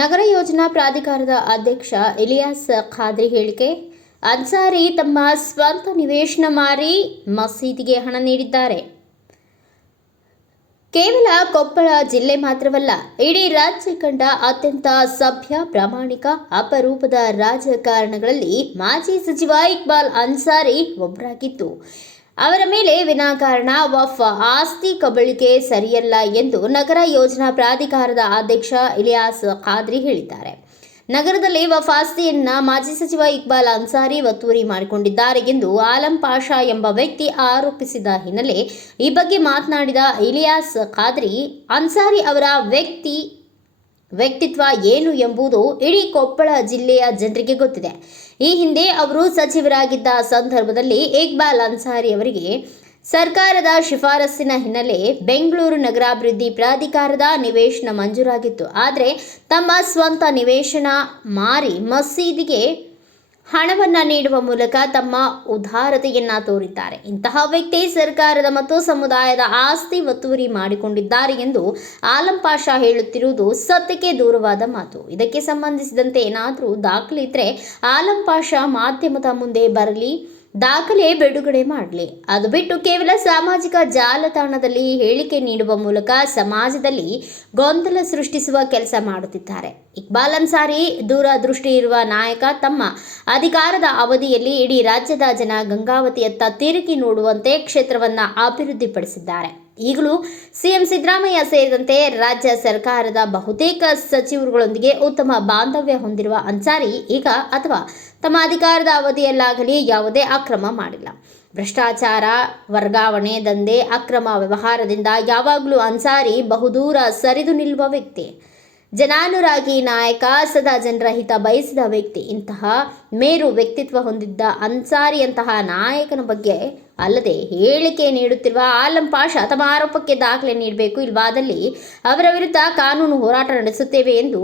ನಗರ ಯೋಜನಾ ಪ್ರಾಧಿಕಾರದ ಅಧ್ಯಕ್ಷ ಇಲಿಯಾಸ್ ಖಾದ್ರಿ ಹೇಳಿಕೆ. ಅನ್ಸಾರಿ ತಮ್ಮ ಸ್ವಂತ ನಿವೇಶನ ಮಾರಿ ಮಸೀದಿಗೆ ಹಣ ನೀಡಿದ್ದಾರೆ. ಕೇವಲ ಕೊಪ್ಪಳ ಜಿಲ್ಲೆ ಮಾತ್ರವಲ್ಲ, ಇಡೀ ರಾಜ್ಯ ಕಂಡ ಅತ್ಯಂತ ಸಭ್ಯ, ಪ್ರಾಮಾಣಿಕ, ಅಪರೂಪದ ರಾಜಕಾರಣಗಳಲ್ಲಿ ಮಾಜಿ ಸಚಿವ ಇಕ್ಬಾಲ್ ಅನ್ಸಾರಿ ಒಬ್ಬರಾಗಿದ್ದು, ಅವರ ಮೇಲೆ ವಿನಾಕಾರಣ ವಫ್ ಆಸ್ತಿ ಕಬಳಿಕೆ ಸರಿಯಲ್ಲ ಎಂದು ನಗರ ಯೋಜನಾ ಪ್ರಾಧಿಕಾರದ ಅಧ್ಯಕ್ಷ ಇಲಿಯಾಸ್ ಖಾದ್ರಿ ಹೇಳಿದ್ದಾರೆ. ನಗರದಲ್ಲಿ ವಫ್ ಆಸ್ತಿಯನ್ನ ಮಾಜಿ ಸಚಿವ ಇಕ್ಬಾಲ್ ಅನ್ಸಾರಿ ಒತ್ತುವರಿ ಮಾಡಿಕೊಂಡಿದ್ದಾರೆ ಎಂದು ಆಲಂ ಪಾಷಾ ಎಂಬ ವ್ಯಕ್ತಿ ಆರೋಪಿಸಿದ ಹಿನ್ನೆಲೆ ಈ ಬಗ್ಗೆ ಮಾತನಾಡಿದ ಇಲಿಯಾಸ್ ಖಾದ್ರಿ, ಅನ್ಸಾರಿ ಅವರ ವ್ಯಕ್ತಿತ್ವ ಏನು ಎಂಬುದು ಇಡೀ ಕೊಪ್ಪಳ ಜಿಲ್ಲೆಯ ಜನರಿಗೆ ಗೊತ್ತಿದೆ. ಈ ಹಿಂದೆ ಅವರು ಸಚಿವರಾಗಿದ್ದ ಸಂದರ್ಭದಲ್ಲಿ ಇಕ್ಬಾಲ್ ಅನ್ಸಾರಿ ಅವರಿಗೆ ಸರ್ಕಾರದ ಶಿಫಾರಸ್ಸಿನ ಹಿನ್ನೆಲೆ ಬೆಂಗಳೂರು ನಗರಾಭಿವೃದ್ಧಿ ಪ್ರಾಧಿಕಾರದ ನಿವೇಶನ ಮಂಜೂರಾಗಿತ್ತು. ಆದರೆ ತಮ್ಮ ಸ್ವಂತ ನಿವೇಶನ ಮಾರಿ ಮಸೀದಿಗೆ ಹಣವನ್ನು ನೀಡುವ ಮೂಲಕ ತಮ್ಮ ಉದಾರತೆಯನ್ನ ತೋರಿದ್ದಾರೆ. ಇಂತಹ ವ್ಯಕ್ತಿ ಸರ್ಕಾರದ ಮತ್ತು ಸಮುದಾಯದ ಆಸ್ತಿ ಒತ್ತುವರಿ ಮಾಡಿಕೊಂಡಿದ್ದಾರೆ ಎಂದು ಆಲಂ ಪಾಷಾ ಹೇಳುತ್ತಿರುವುದು ಸತ್ಯಕ್ಕೆ ದೂರವಾದ ಮಾತು. ಇದಕ್ಕೆ ಸಂಬಂಧಿಸಿದಂತೆ ಏನಾದರೂ ದಾಖಲೆ ಇದ್ದರೆ ಆಲಂ ಪಾಷಾ ಮಾಧ್ಯಮದ ಮುಂದೆ ಬರಲಿ, ದಾಖಲೆ ಬಿಡುಗಡೆ ಮಾಡಲಿ. ಅದು ಬಿಟ್ಟು ಕೇವಲ ಸಾಮಾಜಿಕ ಜಾಲತಾಣದಲ್ಲಿ ಹೇಳಿಕೆ ನೀಡುವ ಮೂಲಕ ಸಮಾಜದಲ್ಲಿ ಗೊಂದಲ ಸೃಷ್ಟಿಸುವ ಕೆಲಸ ಮಾಡುತ್ತಿದ್ದಾರೆ. ಇಕ್ಬಾಲ್ ಅನ್ಸಾರಿ ದೂರದೃಷ್ಟಿ ಇರುವ ನಾಯಕ. ತಮ್ಮ ಅಧಿಕಾರದ ಅವಧಿಯಲ್ಲಿ ಇಡೀ ರಾಜ್ಯದ ಜನ ಗಂಗಾವತಿಯತ್ತ ತಿರುಗಿ ನೋಡುವಂತೆ ಕ್ಷೇತ್ರವನ್ನು ಅಭಿವೃದ್ಧಿಪಡಿಸಿದ್ದಾರೆ. ಈಗಲೂ ಸಿಎಂ ಸಿದ್ದರಾಮಯ್ಯ ಸೇರಿದಂತೆ ರಾಜ್ಯ ಸರ್ಕಾರದ ಬಹುತೇಕ ಸಚಿವರುಗಳೊಂದಿಗೆ ಉತ್ತಮ ಬಾಂಧವ್ಯ ಹೊಂದಿರುವ ಅನ್ಸಾರಿ ಈಗ ಅಥವಾ ತಮ್ಮ ಅಧಿಕಾರದ ಅವಧಿಯಲ್ಲಾಗಲಿ ಯಾವುದೇ ಅಕ್ರಮ ಮಾಡಿಲ್ಲ. ಭ್ರಷ್ಟಾಚಾರ, ವರ್ಗಾವಣೆ, ದಂಧೆ, ಅಕ್ರಮ ವ್ಯವಹಾರದಿಂದ ಯಾವಾಗಲೂ ಅನ್ಸಾರಿ ಬಹುದೂರ ಸರಿದು ನಿಲ್ಲುವ ವ್ಯಕ್ತಿ. ಜನಾನುರಾಗಿ ನಾಯಕ, ಸದಾ ಜನರ ಹಿತ ಬಯಸಿದ ವ್ಯಕ್ತಿ. ಇಂತಹ ಮೇರು ವ್ಯಕ್ತಿತ್ವ ಹೊಂದಿದ್ದ ಅನ್ಸಾರಿಯಂತಹ ನಾಯಕನ ಬಗ್ಗೆ ಅಲ್ಲದೆ ಹೇಳಿಕೆ ನೀಡುತ್ತಿರುವ ಆಲಂ ಪಾಷಾ ತಮ್ಮ ಆರೋಪಕ್ಕೆ ದಾಖಲೆ ನೀಡಬೇಕು, ಇಲ್ಲವಾದಲ್ಲಿ ಅವರ ವಿರುದ್ಧ ಕಾನೂನು ಹೋರಾಟ ನಡೆಸುತ್ತೇವೆ ಎಂದು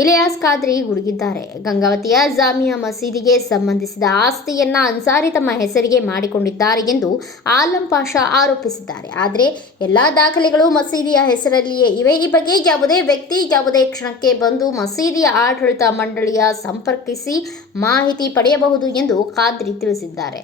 ಇಲಿಯಾಸ್ ಖಾದ್ರಿ ಗುಡುಗಿದ್ದಾರೆ. ಗಂಗಾವತಿಯ ಜಾಮಿಯಾ ಮಸೀದಿಗೆ ಸಂಬಂಧಿಸಿದ ಆಸ್ತಿಯನ್ನ ಅನ್ಸಾರಿ ತಮ್ಮ ಹೆಸರಿಗೆ ಮಾಡಿಕೊಂಡಿದ್ದಾರೆ ಎಂದು ಆಲಂ ಪಾಷಾ ಆರೋಪಿಸಿದ್ದಾರೆ. ಆದರೆ ಎಲ್ಲ ದಾಖಲೆಗಳು ಮಸೀದಿಯ ಹೆಸರಲ್ಲಿಯೇ ಇವೆ. ಈ ಬಗ್ಗೆ ಯಾವುದೇ ವ್ಯಕ್ತಿ ಯಾವುದೇ ಕ್ಷಣಕ್ಕೆ ಬಂದು ಮಸೀದಿಯ ಆಡಳಿತ ಮಂಡಳಿಯ ಸಂಪರ್ಕಿಸಿ ಮಾಹಿತಿ ಪಡೆಯಬಹುದು ಎಂದು ಖಾದ್ರಿ ತಿಳಿಸಿದ್ದಾರೆ.